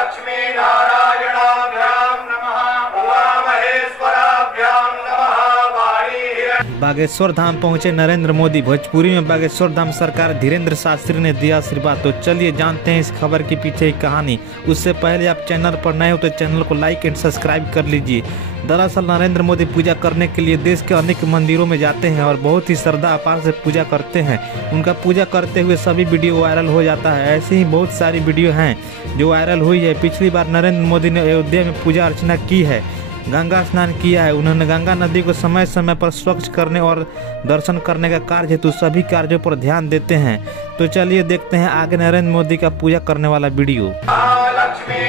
लक्ष्मी नारायणाभ्यां नमः। उमामहेश्वराभ्यां नमः। वाणी बागेश्वर धाम पहुंचे नरेंद्र मोदी। भोजपुरी में बागेश्वर धाम सरकार धीरेन्द्र शास्त्री ने दिया आशीर्वाद। तो चलिए जानते हैं इस खबर के पीछे की कहानी। उससे पहले आप चैनल पर नए हो तो चैनल को लाइक एंड सब्सक्राइब कर लीजिए। दरअसल नरेंद्र मोदी पूजा करने के लिए देश के अनेक मंदिरों में जाते हैं और बहुत ही श्रद्धा अपार से पूजा करते हैं। उनका पूजा करते हुए सभी वीडियो वायरल हो जाता है। ऐसी ही बहुत सारी वीडियो हैं जो वायरल हुई है। पिछली बार नरेंद्र मोदी ने अयोध्या में पूजा अर्चना की है, गंगा स्नान किया है। उन्होंने गंगा नदी को समय समय पर स्वच्छ करने और दर्शन करने का कार्य हेतु सभी कार्यों पर ध्यान देते हैं। तो चलिए देखते हैं आगे नरेंद्र मोदी का पूजा करने वाला वीडियो। लक्ष्मी